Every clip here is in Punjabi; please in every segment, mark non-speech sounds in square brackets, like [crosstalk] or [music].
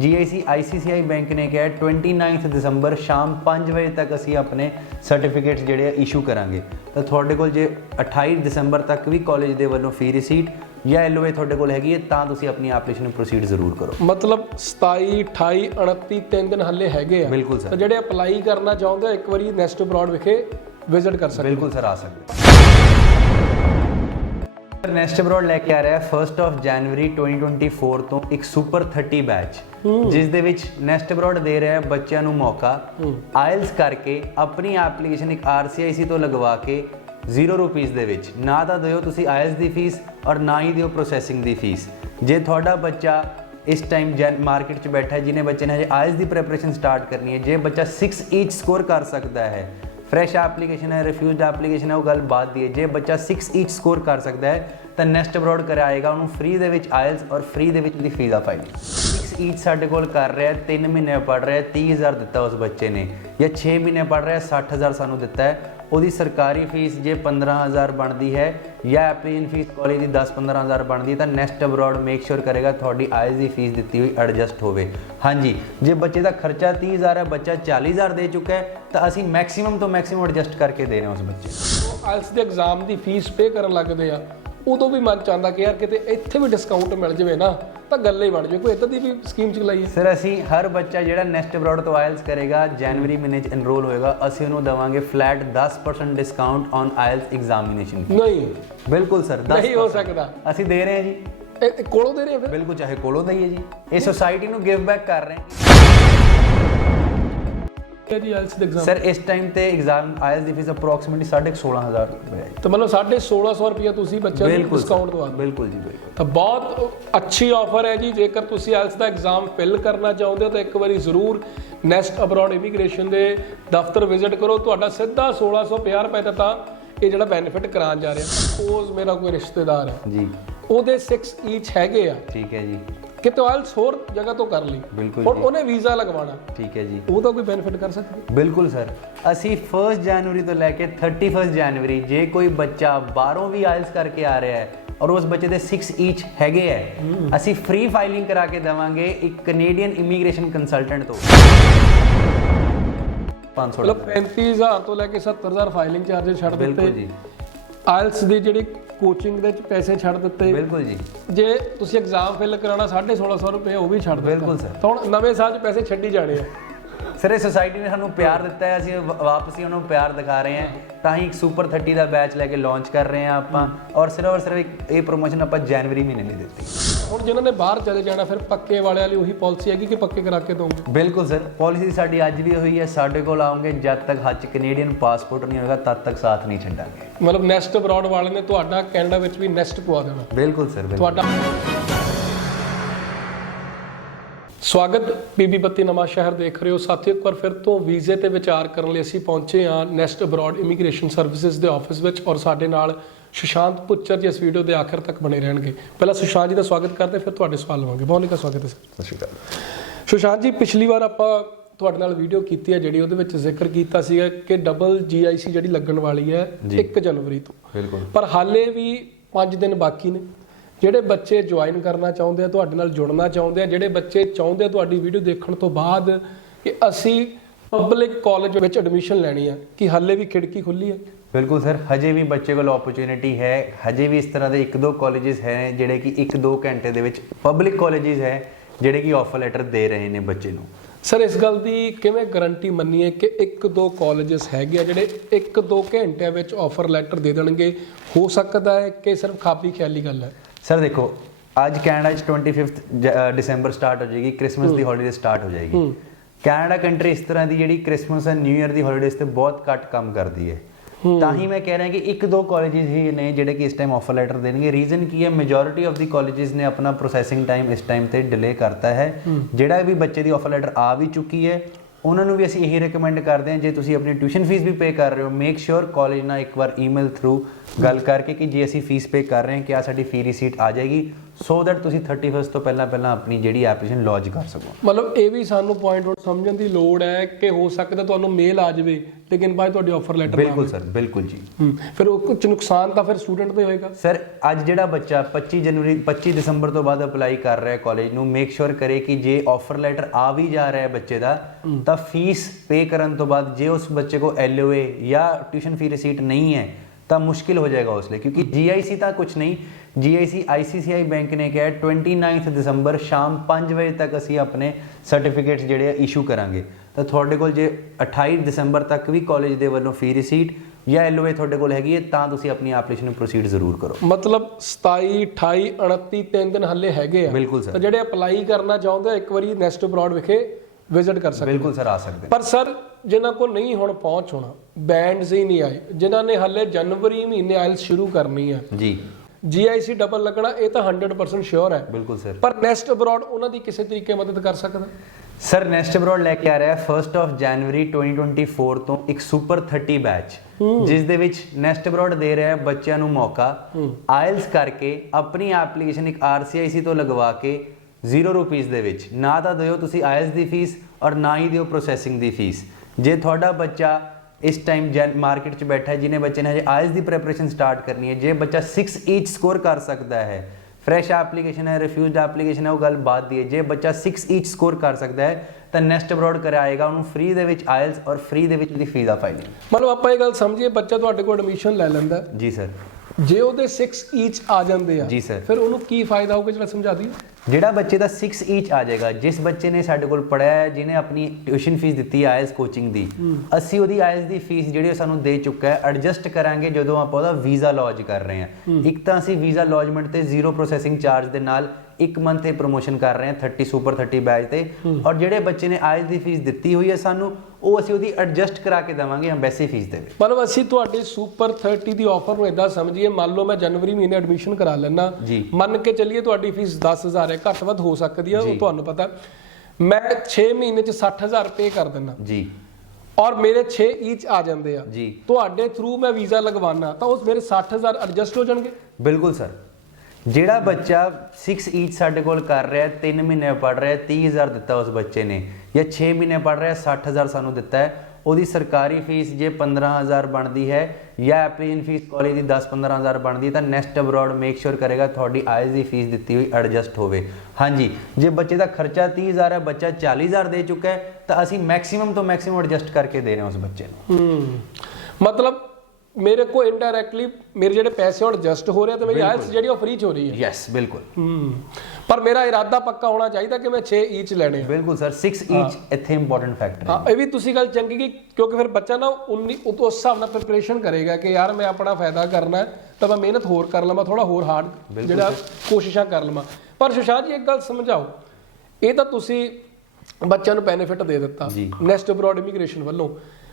GIC ICCI ਬੈਂਕ ਨੇ ਕਿਹਾ ਹੈ 29th ਦਸੰਬਰ ਸ਼ਾਮ 5 ਵਜੇ ਤੱਕ ਅਸੀਂ ਆਪਣੇ ਸਰਟੀਫਿਕੇਟਸ ਜਿਹੜੇ ਆ ਇਸ਼ੂ ਕਰਾਂਗੇ। ਤਾਂ ਤੁਹਾਡੇ ਕੋਲ ਜੇ 28 ਦਸੰਬਰ ਤੱਕ ਵੀ ਕਾਲਜ ਦੇ ਵੱਲੋਂ ਫੀ ਰਿਸੀਟ ਜਾਂ ਐਲਓਏ ਤੁਹਾਡੇ ਕੋਲ ਹੈਗੀ ਹੈ ਤਾਂ ਤੁਸੀਂ ਆਪਣੀ ਐਪਲੀਕੇਸ਼ਨ ਨੂੰ ਪ੍ਰੋਸੀਡ ਜ਼ਰੂਰ ਕਰੋ। ਮਤਲਬ 27 28 29 ਤਿੰਨ ਦਿਨ ਹੱਲੇ ਹੈਗੇ ਆ। ਬਿਲਕੁਲ ਸਰ। ਤਾਂ ਜਿਹੜੇ ਅਪਲਾਈ ਕਰਨਾ ਚਾਹੁੰਦੇ ਆ ਇੱਕ ਵਾਰੀ ਨੈਸਟ ਅਬਰਾਡ ਵਿਖੇ ਵਿਜ਼ਿਟ ਕਰ ਸਕਦੇ ਬਿਲਕੁਲ ਸਰ ਆ ਸਕਦੇ ਨੈਸਟ ਅਬਰੋਡ ਲੈ ਕੇ ਆ ਰਿਹਾ ਹੈ 1st ਆਫ ਜਨਵਰੀ 2024 ਤੋਂ ਇੱਕ ਸੁਪਰ 30 ਬੈਚ ਜਿਸ ਦੇ ਵਿੱਚ ਨੈਸਟ ਅਬਰੋਡ ਦੇ ਰਿਹਾ ਹੈ ਬੱਚਿਆਂ ਨੂੰ ਮੌਕਾ ਆਇਲਸ ਕਰਕੇ ਆਪਣੀ ਐਪਲੀਕੇਸ਼ਨ ਇੱਕ RCIC ਤੋਂ ਲਗਵਾ ਕੇ 0 ਰੁਪੀਸ ਦੇ ਵਿੱਚ ਨਾ ਤਾਂ ਦਿਓ ਤੁਸੀਂ ਆਇਲਸ ਦੀ ਫੀਸ ਔਰ ਨਾ ਹੀ ਦਿਓ ਪ੍ਰੋਸੈਸਿੰਗ ਦੀ ਫੀਸ ਜੇ ਤੁਹਾਡਾ ਬੱਚਾ ਇਸ ਟਾਈਮ ਮਾਰਕੀਟ 'ਚ ਬੈਠਾ ਹੈ ਜਿਹਨੇ ਬੱਚੇ ਨੇ ਹਜੇ ਆਇਲਸ ਦੀ ਪ੍ਰੈਪਰੇਸ਼ਨ ਸਟਾਰਟ ਕਰਨੀ ਹੈ ਜੇ ਬੱਚਾ 6 ਈਚ ਸਕੋਰ ਕਰ ਸਕਦਾ ਹੈ ਫਰੈਸ਼ ਐਪਲੀਕੇਸ਼ਨ ਹੈ ਰਿਫਿਊਜ਼ਡ ਐਪਲੀਕੇਸ਼ਨ ਹੈ ਉਹ ਗੱਲ ਬਾਤ ਦੀ ਹੈ ਜੇ ਬੱਚਾ 6 ਈਚ ਸਕੋਰ ਕਰ ਸਕਦਾ ਹੈ ਤਾਂ ਨੈਸਟ ਅਬਰੋਡ ਕਰਾਏਗਾ ਉਹਨੂੰ ਫ੍ਰੀ ਦੇ ਵਿੱਚ ਆਇਲਸ ਔਰ ਫ੍ਰੀ ਦੇ ਵਿੱਚ ਉਹਦੀ ਫੀਸ ਆ ਪਾਏਗੀ 6 ਈਚ ਸਾਡੇ ਕੋਲ ਕਰ ਰਿਹਾ ਹੈ 3 ਮਹੀਨੇ ਪੜ ਰਿਹਾ ਹੈ 30000 ਦਿੱਤਾ ਉਸ ਬੱਚੇ ਨੇ ਜਾਂ 6 ਮਹੀਨੇ ਪੜ ਰਿਹਾ ਹੈ 60000 ਸਾਨੂੰ ਦਿੱਤਾ ਹੈ ਉਹਦੀ ਸਰਕਾਰੀ ਫੀਸ ਜੇ 15000 ਬਣਦੀ ਹੈ ਜਾਂ ਐਪਲੀਕੇਸ਼ਨ ਫੀਸ ਕਾਲਜ ਦੀ 10-15000 ਬਣਦੀ ਹੈ, ਤਾਂ ਨੈਸਟ ਅਬਰੋਡ ਮੇਕ ਸ਼ੋਰ ਕਰੇਗਾ ਤੁਹਾਡੀ ਆਇਲਸ ਦੀ ਫੀਸ ਦਿੱਤੀ ਹੋਈ ਐਡਜਸਟ ਹੋਵੇ। ਹਾਂਜੀ, ਜੇ ਬੱਚੇ ਦਾ ਖਰਚਾ 30000 ਹੈ, ਬੱਚਾ 40000 ਦੇ ਚੁੱਕਾ ਹੈ, ਤਾਂ ਅਸੀਂ ਮੈਕਸਿਮਮ ਤੋਂ ਮੈਕਸਿਮਮ ਐਡਜਸਟ ਕਰਕੇ ਦੇ ਰਹੇ ਹਾਂ ਉਸ ਬੱਚੇ ਨੂੰ। ਆਇਲਸ ਦੇ ਐਗਜ਼ਾਮ ਦੀ ਫੀਸ ਪੇ ਕਰਨ ਲੱਗਦੇ ਆ। ਉਦੋਂ ਵੀ ਮਨ ਚਾਹੁੰਦਾ ਕਿ ਯਾਰ ਕਿਤੇ ਇੱਥੇ ਵੀ ਡਿਸਕਾਊਂਟ ਮਿਲ ਜਾਵੇ ਨਾ ਤਾਂ ਗੱਲ ਹੀ ਬਣ ਜਾਵੇ ਕੋਈ ਇਦਾਂ ਦੀ ਵੀ ਸਕੀਮ ਚਲਾਈ ਹੈ ਸਰ ਅਸੀਂ ਹਰ ਬੱਚਾ ਜਿਹੜਾ ਨੈਕਸਟ ਅਬਰੋਡ ਤੋਂ ਆਇਲਸ ਕਰੇਗਾ ਜਨਵਰੀ ਮਹੀਨੇ ਚ ਐਨਰੋਲ ਹੋਏਗਾ ਅਸੀਂ ਉਹਨੂੰ ਦੇਵਾਂਗੇ flat 10% discount on IELTS examination ਨਹੀਂ। ਬਿਲਕੁਲ ਸਰ ਨਹੀਂ ਹੋ ਸਕਦਾ। ਅਸੀਂ ਦੇ ਰਹੇ ਹਾਂ ਜੀ। ਇਹ ਕੋਲੋਂ ਦੇ ਰਹੇ ਫਿਰ? ਬਿਲਕੁਲ ਚਾਹੇ ਕੋਲੋਂ ਦਈਏ ਜੀ। ਇਹ ਸੋਸਾਇਟੀ ਨੂੰ ਗਿਵ ਬੈਕ ਕਰ ਰਹੇ ਹਾਂ। ਇਹ ਜੀ ਆਇਲਸ ਦੇ ਐਗਜ਼ਾਮ ਸਰ ਇਸ ਟਾਈਮ ਤੇ ਐਗਜ਼ਾਮ ਆਇਲਸ ਦੀ ਫੀਸ ਅਪਰੋਕਸੀਮੇਟਲੀ 16500 ਰੁਪਏ ਹੈ। ਤਾਂ ਮਤਲਬ 1650 ਰੁਪਏ ਤੁਸੀਂ ਬੱਚਿਆਂ ਨੂੰ ਬਿਲਕੁਲ ਡਿਸਕਾਊਂਟ ਦਵਾ ਦਿਓ। ਬਿਲਕੁਲ ਜੀ ਬਿਲਕੁਲ। ਤਾਂ ਬਹੁਤ ਅੱਛੀ ਆਫਰ ਹੈ ਜੀ। ਜੇਕਰ ਤੁਸੀਂ ਆਇਲਸ ਦਾ ਐਗਜ਼ਾਮ ਫਿਲ ਕਰਨਾ ਚਾਹੁੰਦੇ ਹੋ ਤਾਂ ਇੱਕ ਵਾਰੀ ਜ਼ਰੂਰ ਨੈਸਟ ਅਬਰਾਡ ਇਮੀਗ੍ਰੇਸ਼ਨ ਦੇ ਦਫ਼ਤਰ ਵਿਜ਼ਿਟ ਕਰੋ। ਤੁਹਾਡਾ ਸਿੱਧਾ 1650 ਰੁਪਏ ਦਾ ਤਾਂ ਇਹ ਜਿਹੜਾ ਬੈਨੀਫਿਟ ਕਰਾਉਣ ਜਾ ਰਿਹਾ। ਸਪੋਜ਼ ਮੇਰਾ ਕੋਈ ਰਿਸ਼ਤੇਦਾਰ ਹੈ। ਜੀ। ਉਹਦੇ 6 ਈਚ ਹੈਗੇ ਆ। ਠੀਕ ਹੈ ਜੀ। ਕਿਤੇ ਆਇਲਸ ਹੋਰ ਜਗ੍ਹਾ ਤੋਂ ਕਰ ਲਈ। ਬਿਲਕੁਲ ਹੁਣ ਜੀ। ਉਹਨੇ ਵੀਜ਼ਾ ਲਗਵਾਉਣਾ। ਠੀਕ ਹੈ ਜੀ। ਉਹਦਾ ਕੋਈ ਬੈਨੀਫਿਟ ਕਰ ਸਕਦੇ। ਬਿਲਕੁਲ ਸਰ। ਅਸੀਂ 1 ਜਨਵਰੀ ਤੋਂ ਲੈ ਕੇ 31 ਜਨਵਰੀ ਜੇ ਕੋਈ ਬੱਚਾ ਬਾਹਰੋਂ ਵੀ ਆਇਲਸ ਕਰਕੇ ਆ ਰਿਹਾ ਹੈ ਔਰ ਉਸ ਬੱਚੇ ਦੇ 6 ਈਚ ਹੈਗੇ ਹੈ ਅਸੀਂ ਫ੍ਰੀ ਫਾਈਲਿੰਗ ਕਰਾ ਕੇ ਦੇਵਾਂਗੇ ਇੱਕ ਕੈਨੇਡੀਅਨ ਇਮੀਗ੍ਰੇਸ਼ਨ ਕੰਸਲਟੈਂਟ ਤੋਂ। 500 ਮਤਲਬ 35000 ਤੋਂ ਲੈ ਕੇ 70000 ਫਾਈਲਿੰਗ ਚਾਰजेस ਛੱਡ ਬਿਲਕੁਲ ਦਿੱਤੇ ਜੀ। ਆਇਲਸ ਦੀ ਜਿਹੜੀ ਕੋਚਿੰਗ ਦੇ ਵਿੱਚ ਪੈਸੇ ਛੱਡ ਦਿੱਤੇ। ਬਿਲਕੁਲ ਜੀ। ਜੇ ਤੁਸੀਂ ਐਗਜ਼ਾਮ ਫਿਲ ਕਰਾਉਣਾ 1650 ਰੁਪਏ ਉਹ ਵੀ ਛੱਡ ਦਿੱਤਾ। ਬਿਲਕੁਲ ਸਰ। ਤਾਂ ਹੁਣ ਨਵੇਂ ਸਾਲ 'ਚ ਪੈਸੇ ਛੱਡੀ ਜਾਣੇ ਆ। ਸਰ ਇਹ ਸੋਸਾਇਟੀ ਨੇ ਸਾਨੂੰ ਪਿਆਰ ਦਿੱਤਾ ਹੈ ਅਸੀਂ ਵਾਪਸ ਹੀ ਉਹਨੂੰ ਪਿਆਰ ਦਿਖਾ ਰਹੇ ਹਾਂ। ਤਾਂ ਹੀ ਇੱਕ ਸੁਪਰ 30 ਦਾ ਬੈਚ ਲੈ ਕੇ ਲਾਂਚ ਕਰ ਰਹੇ ਹਾਂ ਆਪਾਂ। ਔਰ ਸਿਰਫ ਔਰ ਸਿਰਫ ਇਹ ਪ੍ਰੋਮੋਸ਼ਨ ਆਪਾਂ ਜਨਵਰੀ ਮਹੀਨੇ ਲਈ ਦਿੱਤੀ। ਹੁਣ ਜਿਨ੍ਹਾਂ ਨੇ ਬਾਹਰ ਚਲੇ ਜਾਣਾ ਫਿਰ ਪੱਕੇ ਵਾਲਿਆਂ ਲਈ ਉਹੀ ਪਾਲਿਸੀ ਹੈਗੀ ਕਿ ਪੱਕੇ ਕਰਾ ਕੇ ਦੋਗੇ? ਬਿਲਕੁਲ ਸਰ ਪਾਲਿਸੀ ਸਾਡੀ ਅੱਜ ਵੀ ਹੋਈ ਹੈ ਸਾਡੇ ਕੋਲ ਆਉਂਗੇ ਜਦ ਤੱਕ ਹੱਥ ਕੈਨੇਡੀਅਨ ਪਾਸਪੋਰਟ ਨਹੀਂ ਹੋਏਗਾ ਤਦ ਤੱਕ ਸਾਥ ਨਹੀਂ ਛੱਡਾਂਗੇ। ਮਤਲਬ ਨੈਸਟ ਅਬਰਾਡ ਵਾਲੇ ਨੇ ਤੁਹਾਡਾ ਕੈਨੇਡਾ ਵਿੱਚ ਵੀ ਨੈਸਟ ਪਵਾ ਦੇਣਾ। ਬਿਲਕੁਲ ਸਰ ਬਿਲਕੁਲ। ਤੁਹਾਡਾ ਸਵਾਗਤ ਬੀਬੀ ਬੱਤੀ ਨਵਾਂ ਸ਼ਹਿਰ ਦੇਖ ਰਹੇ ਹੋ। ਸਾਥੀਓ ਇੱਕ ਵਾਰ ਫਿਰ ਤੋਂ ਵੀਜ਼ੇ ਤੇ ਵਿਚਾਰ ਕਰਨ ਲਈ ਅਸੀਂ ਪਹੁੰਚੇ ਹਾਂ ਨੈਸਟ ਅਬਰਾਡ ਇਮੀਗ੍ਰੇਸ਼ਨ ਸਰਵਿਸਿਜ਼ ਦੇ ਆਫਿਸ ਵਿੱਚ ਔਰ ਸਾਡੇ ਨਾਲ ਸੁਸ਼ਾਂਤ ਪੁੱਚਰ ਜੀ ਇਸ ਵੀਡੀਓ ਦੇ ਆਖਰ ਤੱਕ ਬਣੇ ਰਹਿਣਗੇ। ਪਹਿਲਾਂ ਸੁਸ਼ਾਂਤ ਜੀ ਦਾ ਸਵਾਗਤ ਕਰਦੇ ਫਿਰ ਤੁਹਾਡੇ ਸਵਾਲ ਲਵਾਂਗੇ। ਬਹੁਤ ਨਿੱਘਾ ਸਵਾਗਤ ਹੈ ਸਰ। ਸਤਿ ਸ਼੍ਰੀ ਅਕਾਲ। ਸੁਸ਼ਾਂਤ ਜੀ ਪਿਛਲੀ ਵਾਰ ਆਪਾਂ ਤੁਹਾਡੇ ਨਾਲ ਵੀਡੀਓ ਕੀਤੀ ਹੈ ਜਿਹੜੀ ਉਹਦੇ ਵਿੱਚ ਜ਼ਿਕਰ ਕੀਤਾ ਸੀਗਾ ਕਿ ਡਬਲ ਜੀਆਈਸੀ ਜਿਹੜੀ ਲੱਗਣ ਵਾਲੀ ਹੈ ਜੀ। 1 ਜਨਵਰੀ ਤੋਂ। ਬਿਲਕੁਲ। ਪਰ ਹਾਲੇ ਵੀ 5 ਦਿਨ ਬਾਕੀ ਨੇ। ਜਿਹੜੇ ਬੱਚੇ ਜੁਆਇਨ ਕਰਨਾ ਚਾਹੁੰਦੇ ਆ ਤੁਹਾਡੇ ਨਾਲ ਜੁੜਨਾ ਚਾਹੁੰਦੇ ਆ ਜਿਹੜੇ ਬੱਚੇ ਚਾਹੁੰਦੇ ਆ ਤੁਹਾਡੀ ਵੀਡੀਓ ਦੇਖਣ ਤੋਂ ਬਾਅਦ ਕਿ ਅਸੀਂ ਪਬਲਿਕ ਕਾਲਜ ਵਿੱਚ ਐਡਮਿਸ਼ਨ ਲੈਣੀ ਆ ਕਿ ਹਾਲੇ ਵੀ ਖਿੜਕੀ ਖੁੱਲੀ ਹੈ? ਬਿਲਕੁਲ ਸਰ ਹਜੇ ਵੀ ਬੱਚੇ ਕੋਲ ਓਪਰਚੁਨਿਟੀ ਹੈ। ਹਜੇ ਵੀ ਇਸ ਤਰ੍ਹਾਂ ਦੇ ਇੱਕ ਦੋ ਕਾਲਜਸ ਹੈ ਜਿਹੜੇ ਕਿ ਇੱਕ ਦੋ ਘੰਟੇ ਦੇ ਵਿੱਚ ਪਬਲਿਕ ਕਾਲਜਸ ਹੈ ਜਿਹੜੇ ਕਿ ਆਫਰ ਲੈਟਰ ਦੇ ਰਹੇ ਨੇ ਬੱਚੇ ਨੂੰ। ਸਰ ਇਸ ਗੱਲ ਦੀ ਕਿਵੇਂ ਗਾਰੰਟੀ ਮੰਨੀਏ ਕਿ ਇੱਕ ਦੋ ਕਾਲਜਸ ਹੈਗੇ ਆ ਜਿਹੜੇ ਇੱਕ ਦੋ ਘੰਟਿਆਂ ਵਿੱਚ ਆਫਰ ਲੈਟਰ ਦੇ ਦੇਣਗੇ? ਹੋ ਸਕਦਾ ਹੈ ਕਿ ਸਿਰਫ ਖਾਪੀ ਖਿਆਲੀ ਗੱਲ ਹੈ? ਸਰ ਦੇਖੋ ਅੱਜ ਕੈਨੇਡਾ 'ਚ 25 ਦਸੰਬਰ ਸਟਾਰਟ ਹੋ ਜਾਏਗੀ 크리스마ਸ ਦੀ ਹੌਲੀਡੇ ਸਟਾਰਟ ਹੋ। ਜਾਏਗੀ ਕੈਨੇਡਾ ਕੰਟਰੀ ਇਸ ਤਰ੍ਹਾਂ ਦੀ ਜਿਹੜੀ 크리스마ਸ ਐਂਡ ਨਿਊ ਈਅਰ ਦੀ ਹੌਲੀਡੇਜ਼ ਤੇ ਬਹੁਤ ਘੱਟ ਕੰਮ ਕਰਦੀ ਹੈ। ਤਾਂ ਹੀ ਮੈਂ ਕਹਿ ਰਿਹਾ ਕਿ ਇੱਕ ਦੋ ਕਾਲਜਸ ਹੀ ਨੇ ਜਿਹੜੇ ਕਿ ਇਸ ਟਾਈਮ ਆਫਰ ਲੈਟਰ ਦੇਣਗੇ। ਰੀਜ਼ਨ ਕੀ ਹੈ? ਮੈਜੋਰਿਟੀ ਆਫ ਦੀ ਕਾਲਜਸ ਨੇ ਆਪਣਾ ਪ੍ਰੋਸੈਸਿੰਗ ਟਾਈਮ ਇਸ ਟਾਈਮ ਤੇ ਡਿਲੇ ਕਰਤਾ ਹੈ। ਜਿਹੜਾ ਵੀ ਬੱਚੇ ਦੀ ਆਫਰ ਲੈਟਰ ਆ ਵੀ ਚੁੱਕੀ ਹੈ ਉਹਨਾਂ ਨੂੰ ਵੀ ਅਸੀਂ ਇਹੀ ਰეკਮੈਂਡ ਕਰਦੇ ਹਾਂ ਜੇ ਤੁਸੀਂ ਆਪਣੀ ਟਿਊਸ਼ਨ ਫੀਸ ਵੀ ਪੇ ਕਰ ਰਹੇ ਹੋ ਮੇਕ ਸ਼ੋਰ ਕਾਲਜ ਨਾਲ ਇੱਕ ਵਾਰ ਈਮੇਲ ਥਰੂ ਗੱਲ ਕਰਕੇ ਕਿ ਜੇ ਅਸੀਂ ਫੀਸ ਪੇ ਕਰ ਰਹੇ ਹਾਂ ਕਿ ਆ ਸਾਡੀ ਫੀ ਰਿਸੀਟ ਆ ਜਾਏਗੀ। ਸੋ ਦੈਟ ਤੁਸੀਂ 31st ਤੋਂ ਪਹਿਲਾਂ ਪਹਿਲਾਂ ਆਪਣੀ ਜਿਹੜੀ ਐਪਲੀਕੇਸ਼ਨ ਲੌਂਚ ਕਰ ਸਕੋ। ਮਤਲਬ ਇਹ ਵੀ ਸਾਨੂੰ ਪੁਆਇੰਟ ਹੁਣ ਸਮਝਣ ਦੀ ਲੋੜ ਹੈ ਕਿ ਹੋ ਸਕਦਾ ਤੁਹਾਨੂੰ ਮੇਲ ਆ ਜਾਵੇ ਲੇਕਿਨ ਬਾਅਦ ਤੁਹਾਡੀ ਆਫਰ ਲੈਟਰ ਬਿਲਕੁਲ ਸਰ ਬਿਲਕੁਲ ਜੀ। ਫਿਰ ਉਹ ਕੁਝ ਨੁਕਸਾਨ ਤਾਂ ਫਿਰ ਸਟੂਡੈਂਟ ਤੇ ਹੋਏਗਾ। ਸਰ ਅੱਜ ਜਿਹੜਾ ਬੱਚਾ 25 ਜਨਵਰੀ 25 ਦਸੰਬਰ ਤੋਂ ਬਾਅਦ ਅਪਲਾਈ ਕਰ ਰਿਹਾ ਹੈ ਕਾਲਜ ਨੂੰ ਮੇਕ ਸ਼ੋਰ ਕਰੇ ਕਿ ਜੇ ਆਫਰ ਲੈਟਰ ਆ ਵੀ ਜਾ ਰਿਹਾ ਹੈ ਬੱਚੇ ਦਾ ਤਾਂ ਫੀਸ ਪੇ ਕਰਨ ਤੋਂ ਬਾਅਦ ਜੇ ਉਸ ਬੱਚੇ ਕੋ ਐਲਓਏ ਜਾਂ ਟਿਊਸ਼ਨ ਫੀ ਰਿਸੀਟ ਨਹੀਂ ਹੈ ਤਾਂ ਮੁਸ਼ਕਿਲ ਹੋ ਜਾਏਗਾ ਉਸ ਲਈ ਕਿਉਂਕਿ ਜੀਆਈਸੀ ਤਾਂ ਕੁਝ ਨਹੀਂ ਜੀਆਈਸੀ ਆਈਸੀਸੀਆਈ ਬੈਂਕ ਨੇ ਕਿਹਾ ਹੈ 29th ਦਸੰਬਰ ਸ਼ਾਮ 5 ਵਜੇ ਤੱਕ ਅਸੀਂ ਆਪਣੇ ਸਰਟੀਫਿਕੇਟਸ ਜਿਹੜੇ ਆ ਇਸ਼ੂ ਕਰਾਂਗੇ। ਤਾਂ ਤੁਹਾਡੇ ਕੋਲ ਜੇ 28 ਦਸੰਬਰ ਤੱਕ ਵੀ ਕਾਲਜ ਦੇ ਵੱਲੋਂ ਫੀ ਰਿਸੀਟ ਜਾਂ ਐਲਓਏ ਤੁਹਾਡੇ ਕੋਲ ਹੈਗੀ ਹੈ ਤਾਂ ਤੁਸੀਂ ਆਪਣੀ ਐਪਲੀਕੇਸ਼ਨ ਨੂੰ ਪ੍ਰੋਸੀਡ ਜ਼ਰੂਰ ਕਰੋ। ਮਤਲਬ 27 28 29 ਤਿੰਨ ਦਿਨ ਹੱਲੇ ਹੈਗੇ ਆ। ਬਿਲਕੁਲ ਸਰ। ਤਾਂ ਜਿਹੜੇ ਅਪਲਾਈ ਕਰਨਾ ਚਾਹੁੰਦੇ ਆ ਇੱਕ ਵਾਰੀ ਨੈਸਟ ਅਬਰਾਡ ਵਿਖੇ ਵਿਜ਼ਿਟ ਕਰ ਸਕਦੇ ਬਿਲਕੁਲ ਸਰ ਆ ਸਕਦੇ। ਪਰ ਸਰ ਜਿਨ੍ਹਾਂ ਕੋਲ ਨਹੀਂ ਹੁਣ ਪਹੁੰਚ ਹੋਣਾ ਬੈਂਡਸ ਹੀ ਨਹੀਂ ਆਏ ਜਿਨ੍ਹਾਂ ਨੇ ਹੱਲੇ ਜਨਵਰੀ ਮਹੀਨੇ ਆਇਲਸ ਸ਼ੁਰੂ ਕਰਨੀ ਆ। ਜੀ। ਜੀਆਈਸੀ ਡਬਲ ਲੱਗਣਾ ਇਹ ਤਾਂ 100% ਸ਼ੋਰ ਹੈ। ਬਿਲਕੁਲ ਸਰ। ਪਰ ਨੈਸਟ ਅਬਰਾਡ ਉਹਨਾਂ ਦੀ ਕਿਸੇ ਤਰੀਕੇ ਮਦਦ ਕਰ ਸਕਦਾ? ਸਰ ਨੈਸਟ ਅਬਰੋਡ ਲੈ ਕੇ ਆ ਰਿਹਾ ਹੈ 1st ਆਫ ਜਨਵਰੀ 2024 ਤੋਂ ਇੱਕ ਸੁਪਰ 30 ਬੈਚ ਜਿਸ ਦੇ ਵਿੱਚ ਨੈਸਟ ਅਬਰੋਡ ਦੇ ਰਿਹਾ ਹੈ ਬੱਚਿਆਂ ਨੂੰ ਮੌਕਾ। ਆਇਲਸ ਕਰਕੇ ਆਪਣੀ ਐਪਲੀਕੇਸ਼ਨ ਇੱਕ RCIC ਤੋਂ ਲਗਵਾ ਕੇ 0 ਰੁਪੀਸ ਦੇ ਵਿੱਚ। ਨਾ ਤਾਂ ਦਿਓ ਤੁਸੀਂ ਆਇਲਸ ਦੀ ਫੀਸ ਔਰ ਨਾ ਹੀ ਦਿਓ ਪ੍ਰੋਸੈਸਿੰਗ ਦੀ ਫੀਸ ਜੇ ਤੁਹਾਡਾ ਬੱਚਾ ਇਸ ਟਾਈਮ ਮਾਰਕੀਟ 'ਚ ਬੈਠਾ ਹੈ, ਜਿਹਨੇ ਬੱਚੇ ਨੇ ਹਜੇ ਆਇਲਸ ਦੀ ਪ੍ਰੈਪਰੇਸ਼ਨ ਸਟਾਰਟ ਕਰਨੀ ਹੈ। ਜੇ ਬੱਚਾ 6 ਈਚ ਸਕੋਰ ਕਰ ਸਕਦਾ ਹੈ ਫਰੈਸ਼ ਐਪਲੀਕੇਸ਼ਨ ਹੈ ਰਿਫਿਊਜ਼ਡ ਐਪਲੀਕੇਸ਼ਨ ਹੈ, ਉਹ ਗੱਲ ਬਾਤ ਦੀ ਹੈ। ਜੇ ਬੱਚਾ 6 ਈਚ ਸਕੋਰ ਕਰ ਸਕਦਾ ਹੈ ਤਾਂ ਨੈਸਟ ਅਬਰੋਡ ਕਰਾਏਗਾ ਉਹਨੂੰ ਫ੍ਰੀ ਦੇ ਵਿੱਚ ਆਇਲਸ ਔਰ ਫ੍ਰੀ ਦੇ ਵਿੱਚ ਦੀ ਫੀਸ ਆ ਫਾਈਲਿੰਗ ਮਤਲਬ ਆਪਾਂ ਇਹ ਗੱਲ ਸਮਝੀਏ ਬੱਚਾ ਤੁਹਾਡੇ ਕੋਲ ਐਡਮਿਸ਼ਨ ਲੈ ਲੈਂਦਾ। ਜੀ ਸਰ ਜੇ ਉਹਦੇ 6 ਈਚ ਆ ਜਾਂਦੇ ਆ ਜੀ sir। ਫਿਰ ਉਹਨੂੰ ਕੀ ਫਾਇਦਾ ਹੋਊਗਾ ਜਿਹੜਾ ਸਮਝਾ ਦਈਏ? ਜਿਹੜਾ ਬੱਚੇ ਦਾ 6 ਈਚ ਆ ਜਾਏਗਾ ਜਿਸ ਬੱਚੇ ਨੇ ਸਾਡੇ ਕੋਲ ਪੜਿਆ ਹੈ ਜਿਹਨੇ ਆਪਣੀ ਟਿਊਸ਼ਨ ਫੀਸ ਦਿੱਤੀ ਹੈ ਆਇਲਸ ਕੋਚਿੰਗ ਦੀ ਅਸੀਂ ਉਹਦੀ ਆਇਲਸ ਦੀ ਫੀਸ ਜਿਹੜੀ ਉਹ ਸਾਨੂੰ ਦੇ ਚੁੱਕਾ ਹੈ ਐਡਜਸਟ ਕਰਾਂਗੇ ਜਦੋਂ ਆਪਾਂ ਉਹਦਾ ਵੀਜ਼ਾ ਲੌਜ ਕਰ ਰਹੇ ਹਾਂ। ਇੱਕ ਤਾਂ ਅਸੀਂ ਵੀਜ਼ਾ ਲੌਜਮੈਂਟ ਤੇ ਜ਼ੀਰੋ ਪ੍ਰੋਸੈਸਿੰਗ ਚਾਰਜ ਦੇ ਨਾਲ ਇੱਕ ਮੰਥ ਤੇ ਪ੍ਰੋਮੋਸ਼ਨ ਕਰ ਰਹੇ ਹਾਂ 30 ਸੁਪਰ 30 ਬੈਚ ਤੇ। ਔਰ ਜਿਹੜੇ ਬੱਚੇ ਨੇ ਆਇਲਸ ਦੀ ਫੀਸ ਦਿੱਤੀ ਹੋਈ ਹੈ ਸਾਨੂੰ ਉਹ ਅਸੀਂ ਉਹਦੀ ਐਡਜਸਟ ਕਰਾ ਕੇ ਦੇਵਾਂਗੇ ਐਮਬੈਸੀ ਫੀਸ ਦੇ ਵਿੱਚ। ਮਤਲਬ ਅਸੀਂ ਤੁਹਾਡੇ ਸੁਪਰ 30 ਦੀ ਆਫਰ ਨੂੰ ਇਦਾਂ ਸਮਝੀਏ ਮੰਨ ਲਓ ਮੈਂ ਜਨਵਰੀ ਮਹੀਨੇ ਐਡਮਿਸ਼ਨ ਕਰਾ ਲੈਣਾ। ਮੰਨ ਕੇ ਚੱਲੀਏ ਤੁਹਾਡੀ ਫੀਸ 10000 ਹੈ ਘੱਟ ਵੱਧ ਹੋ ਸਕਦੀ ਹੈ ਉਹ। ਤੁਹਾਨੂੰ ਪਤਾ। ਮੈਂ 6 ਮਹੀਨੇ ਚ 60000 ਪੇ ਕਰ ਦਿੰਦਾ। ਜੀ। ਔਰ ਮੇਰੇ 6 ਈਚ ਆ ਜਾਂਦੇ ਆ। ਜੀ। ਤੁਹਾਡੇ ਥਰੂ ਮੈਂ ਵੀਜ਼ਾ ਲਗਵਾਨਾ ਤਾਂ ਉਸ ਮੇਰੇ 60000 ਐਡਜਸਟ ਹੋ ਜਾਣਗੇ। ਬਿਲਕੁਲ ਸਰ ਜਿਹੜਾ ਬੱਚਾ 6 ਈਚ ਸਾਡੇ ਕੋਲ ਕਰ ਰਿਹਾ 3 ਮਹੀਨੇ ਪੜ ਰਿਹਾ 30000 ਦਿੱਤਾ ਉਸ ਬੱਚੇ ਨੇ ਜਾਂ 6 ਮਹੀਨੇ ਪੜ ਰਿਹਾ 60000 ਸਾਨੂੰ ਦਿੱਤਾ ਹੈ, ਉਹਦੀ ਸਰਕਾਰੀ ਫੀਸ ਜੇ 15000 ਬਣਦੀ ਹੈ ਜਾਂ ਐਪਲੀਕੇਸ਼ਨ ਫੀਸ ਕਾਲਜ ਦੀ 10-15000 ਬਣਦੀ ਹੈ, ਤਾਂ ਨੈਸਟ ਅਬਰੋਡ ਮੇਕ ਸ਼ੋਰ ਕਰੇਗਾ ਤੁਹਾਡੀ ਆਈਜ਼ ਦੀ ਫੀਸ ਦਿੱਤੀ ਹੋਈ ਐਡਜਸਟ ਹੋਵੇ। ਹਾਂਜੀ, ਜੇ ਬੱਚੇ ਦਾ ਖਰਚਾ 30000 ਹੈ, ਬੱਚਾ 40000 ਦੇ ਚੁੱਕਾ ਹੈ, ਤਾਂ ਅਸੀਂ ਮੈਕਸਿਮਮ ਤੋਂ ਮੈਕਸਿਮਮ ਐਡਜਸਟ ਕਰਕੇ ਦੇ ਰਹੇ ਹਾਂ ਉਸ ਬੱਚੇ ਨੂੰ। ਹੂੰ, ਮਤਲਬ ਮੇਰੇ ਕੋ ਇਨਡਾਇਰੈਕਟਲੀ ਮੇਰੇ ਜਿਹੜੇ ਪੈਸੇ ਹੁਣ ਐਡਜਸਟ ਹੋ ਰਹੇ ਤੇ ਮੇਰੀ ਆਇਲਸ ਜਿਹੜੀ ਉਹ ਫ੍ਰੀ ਚ ਹੋ ਰਹੀ ਹੈ। ਯੈਸ ਬਿਲਕੁਲ। ਹੂੰ। ਪਰ ਮੇਰਾ ਇਰਾਦਾ ਪੱਕਾ ਹੋਣਾ ਚਾਹੀਦਾ ਕਿ ਮੈਂ 6 ਈਚ ਲੈਣੇ ਆ। ਬਿਲਕੁਲ ਸਰ 6 ਈਚ ਇੱਥੇ ਇੰਪੋਰਟੈਂਟ ਫੈਕਟਰ ਹੈ ਇਹ ਵੀ ਤੁਸੀਂ ਗੱਲ ਚੰਗੀ ਕਿ ਕਿਉਂਕਿ ਫਿਰ ਬੱਚਾ ਨਾ 19 ਉਹ ਤੋਂ ਉਸ ਹਿਸਾਬ ਨਾਲ ਪ੍ਰਿਪਰੇਸ਼ਨ ਕਰੇਗਾ ਕਿ ਯਾਰ ਮੈਂ ਆਪਣਾ ਫਾਇਦਾ ਕਰਨਾ ਹੈ ਤਾਂ ਮੈਂ ਮਿਹਨਤ ਹੋਰ ਕਰ ਲਵਾਂ ਥੋੜਾ ਹੋਰ ਹਾਰਡ ਜਿਹੜਾ ਕੋਸ਼ਿਸ਼ਾਂ ਕਰ ਲਵਾਂ। ਪਰ ਸੁਸ਼ਾਂਤ ਜੀ ਇੱਕ ਗੱਲ ਸਮਝਾਓ ਇਹ ਤਾਂ ਤੁਸੀਂ ਬੱਚਿਆਂ ਨੂੰ ਬੈਨੀਫਿਟ ਦੇ ਦਿੱਤਾ। ਜੀ। ਨੈਕਸਟ ਅਬਰੋਡ ਇਮੀਗ੍ਰੇਸ਼ਨ ਵੱਲੋਂ।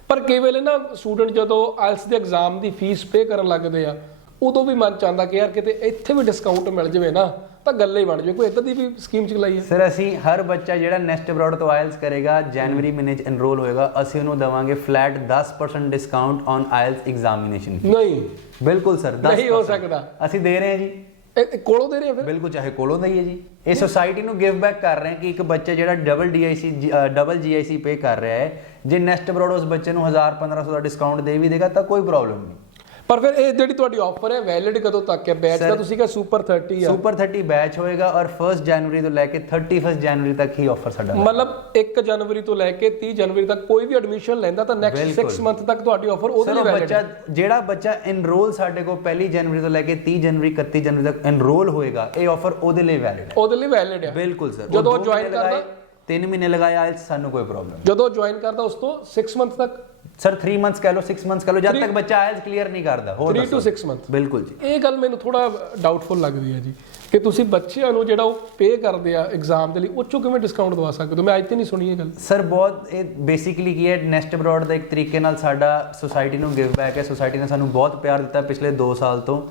ਪਰ ਕਈ ਵੇਲੇ ਨਾ ਸਟੂਡੈਂਟ ਜਦੋਂ ਆਇਲਸ ਦੇ ਐਗਜ਼ਾਮ ਦੀ ਫੀਸ ਪੇ ਕਰਨ ਲੱਗਦੇ ਆ ਉਦੋਂ ਵੀ ਮਨ ਚਾਹੁੰਦਾ ਕਿ ਯਾਰ ਕਿਤੇ ਇੱਥੇ ਵੀ ਡਿਸਕਾਊਂਟ ਮਿਲ ਜਾਵੇ ਨਾ ਤਾਂ ਗੱਲ ਹੀ ਬਣ ਜਾਵੇ। ਕੋਈ ਇਦਾਂ ਦੀ ਵੀ ਸਕੀਮ ਚਲਾਈ ਹੈ ਸਰ ਅਸੀਂ ਹਰ ਬੱਚਾ ਜਿਹੜਾ ਨੈਸਟ ਅਬਰੋਡ ਤੋਂ ਆਇਲਸ ਕਰੇਗਾ ਜਨਵਰੀ ਮਹੀਨੇ ਚ ਐਨਰੋਲ ਹੋਏਗਾ ਅਸੀਂ ਉਹਨੂੰ ਦਵਾਂਗੇ flat 10% discount on IELTS examination ਨਹੀਂ। ਬਿਲਕੁਲ ਸਰ ਨਹੀਂ ਹੋ ਸਕਦਾ। ਅਸੀਂ ਦੇ ਰਹੇ ਹਾਂ ਜੀ। ਇਹ ਕੋਲੋਂ ਦੇ ਰਿਹਾ ਫਿਰ? ਬਿਲਕੁਲ, ਚਾਹੇ ਕੋਲੋਂ ਦਾ ਹੀ ਹੈ ਜੀ। ਇਹ ਸੋਸਾਇਟੀ ਨੂੰ ਗਿਵ ਬੈਕ ਕਰ ਰਹੇ ਕਿ ਇੱਕ ਬੱਚਾ ਜਿਹੜਾ double DIC double GIC pay ਕਰ ਰਿਹਾ ਹੈ, ਜੇ ਨੈਸਟ ਬਰੋਡ ਉਸ ਬੱਚੇ ਨੂੰ 1000 1500 ਦਾ ਡਿਸਕਾਊਂਟ ਦੇ ਵੀ ਦੇਗਾ ਤਾਂ ਕੋਈ ਪ੍ਰੋਬਲਮ ਨਹੀਂ। ਪਰ ਫਿਰ ਇਹ ਜਿਹੜੀ ਤੁਹਾਡੀ ਆਫਰ ਹੈ ਵੈਲਿਡ ਕਦੋਂ ਤੱਕ ਹੈ? ਬੈਚ ਦਾ ਤੁਸੀਂ ਕਿਹਾ ਸੁਪਰ 30 ਆ। ਸੁਪਰ 30 ਬੈਚ ਹੋਏਗਾ ਔਰ 1 ਜਨਵਰੀ ਤੋਂ ਲੈ ਕੇ 31 ਜਨਵਰੀ ਤੱਕ ਹੀ ਆਫਰ ਸਾਡਾ ਮਤਲਬ 1 ਜਨਵਰੀ ਤੋਂ ਲੈ ਕੇ 30 ਜਨਵਰੀ ਤੱਕ ਕੋਈ ਵੀ ਐਡਮਿਸ਼ਨ ਲੈਂਦਾ ਤਾਂ ਨੈਕਸਟ 6 ਬਿਲਕੁਲ। ਮੰਥ ਤੱਕ ਤੁਹਾਡੀ ਆਫਰ ਉਹਦੇ ਲਈ ਵੈਲਿਡ ਬੱਚਾ ਹੈ। ਜਿਹੜਾ ਬੱਚਾ ਐਨਰੋਲ ਸਾਡੇ ਕੋਲ ਪਹਿਲੀ ਜਨਵਰੀ ਤੋਂ ਲੈ ਕੇ 30 ਜਨਵਰੀ 31 ਜਨਵਰੀ ਤੱਕ ਐਨਰੋਲ ਹੋਏਗਾ ਇਹ ਆਫਰ ਉਹਦੇ ਲਈ ਵੈਲਿਡ ਹੈ। ਉਹਦੇ ਲਈ ਵੈਲਿਡ ਹੈ। ਬਿਲਕੁਲ ਸਰ ਜਦੋਂ join ਕਰਦਾ- 3 ਮਹੀਨੇ ਆਇਲਸ ਸਾਨੂੰ ਕੋਈ ਪ੍ਰੋਬਲਮ ਜਦੋਂ ਜੁਆਇਨ ਕਰਦਾ ਉਸ ਤੋਂ 6 ਮੰਥ ਤੱਕ ਸਰ 3 ਮੰਥਸ ਕਹਿ ਲਓ 6 ਮੰਥਸ ਕਹਿ ਲਓ ਜਦ ਤੱਕ ਬੱਚਾ ਆਇਲਸ ਕਲੀਅਰ ਨਹੀਂ ਕਰਦਾ। ਹੋਰ 3 ਟੂ ਦੱਸੋ। 6 ਮੰਥ ਬਿਲਕੁਲ ਜੀ। ਇਹ ਗੱਲ ਮੈਨੂੰ ਥੋੜਾ ਡਾਊਟਫੁਲ ਲੱਗਦੀ ਹੈ ਜੀ। ਕਿ ਤੁਸੀਂ ਬੱਚਿਆਂ ਨੂੰ ਜਿਹੜਾ ਉਹ ਪੇ ਕਰਦੇ ਆ ਐਗਜ਼ਾਮ ਦੇ ਲਈ ਉਹ ਚੋਂ ਕਿਵੇਂ ਡਿਸਕਾਊਂਟ ਦਵਾ ਸਕਦੇ ਹੋ? ਮੈਂ ਅੱਜ ਤੇ ਨਹੀਂ ਸੁਣੀ ਇਹ ਗੱਲ। ਸਰ ਬਹੁਤ ਇਹ ਬੇਸਿਕਲੀ ਕੀ ਹੈ ਨੈਸਟ ਅਬਰੋਡ ਦਾ ਇੱਕ ਤਰੀਕੇ ਨਾਲ ਸਾਡਾ ਸੋਸਾਇਟੀ ਨੂੰ ਗਿਵ ਬੈਕ ਹੈ। ਸੋਸਾਇਟੀ ਨੇ ਸਾਨੂੰ ਬਹੁਤ ਪਿਆਰ ਦਿੱਤਾ ਪਿਛਲੇ 2 ਸਾਲ ਤੋਂ।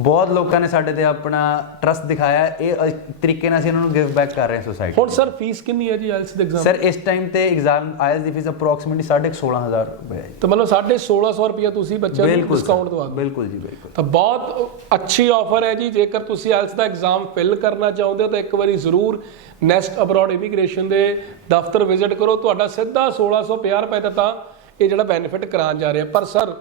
ਬਹੁਤ ਲੋਕਾਂ ਨੇ ਸਾਡੇ ਤੇ ਆਪਣਾ ਟਰਸਟ ਦਿਖਾਇਆ। ਇਹ ਤਰੀਕੇ ਨਾਲ ਅਸੀਂ ਉਹਨਾਂ ਨੂੰ ਗਿਵ ਬੈਕ ਕਰ ਰਹੇ ਹਾਂ ਸੋਸਾਇਟੀ ਹੁਣ ਸਰ ਫੀਸ ਕਿੰਨੀ ਹੈ ਜੀ ਆਇਲਸ ਦੇ ਐਗਜ਼ਾਮ ਸਰ ਇਸ ਟਾਈਮ ਤੇ ਐਗਜ਼ਾਮ ਆਇਲਸ ਦੀ ਫੀਸ ਅਪਰੋਕਸੀਮੇਟਲੀ 16500 ਰੁਪਏ ਹੈ। ਤਾਂ ਮਤਲਬ 1650 ਰੁਪਏ ਤੁਸੀਂ ਬੱਚਿਆਂ ਨੂੰ ਡਿਸਕਾਊਂਟ ਦਵਾ ਬਿਲਕੁਲ ਜੀ ਬਿਲਕੁਲ। ਤਾਂ ਬਹੁਤ ਅੱਛੀ ਆਫਰ ਹੈ ਜੀ। ਜੇਕਰ ਤੁਸੀਂ ਆਇਲਸ ਦਾ ਐਗਜ਼ਾਮ ਫਿਲ ਕਰਨਾ ਚਾਹੁੰਦੇ ਹੋ ਤਾਂ ਇੱਕ ਵਾਰੀ ਜ਼ਰੂਰ ਨੈਸਟ ਅਬਰੋਡ ਇਮੀਗ੍ਰੇਸ਼ਨ ਦੇ ਦਫ਼ਤਰ ਵਿਜ਼ਿਟ ਕਰੋ। ਤੁਹਾਡਾ ਸਿੱਧਾ 1650 ਰੁਪਏ ਦਾ ਤਾਂ ਇਹ ਜਿਹੜਾ ਬੈਨੀਫਿਟ ਕਰਾਉਣ ਜਾ ਰਿਹਾ ਪਰ ਸਰ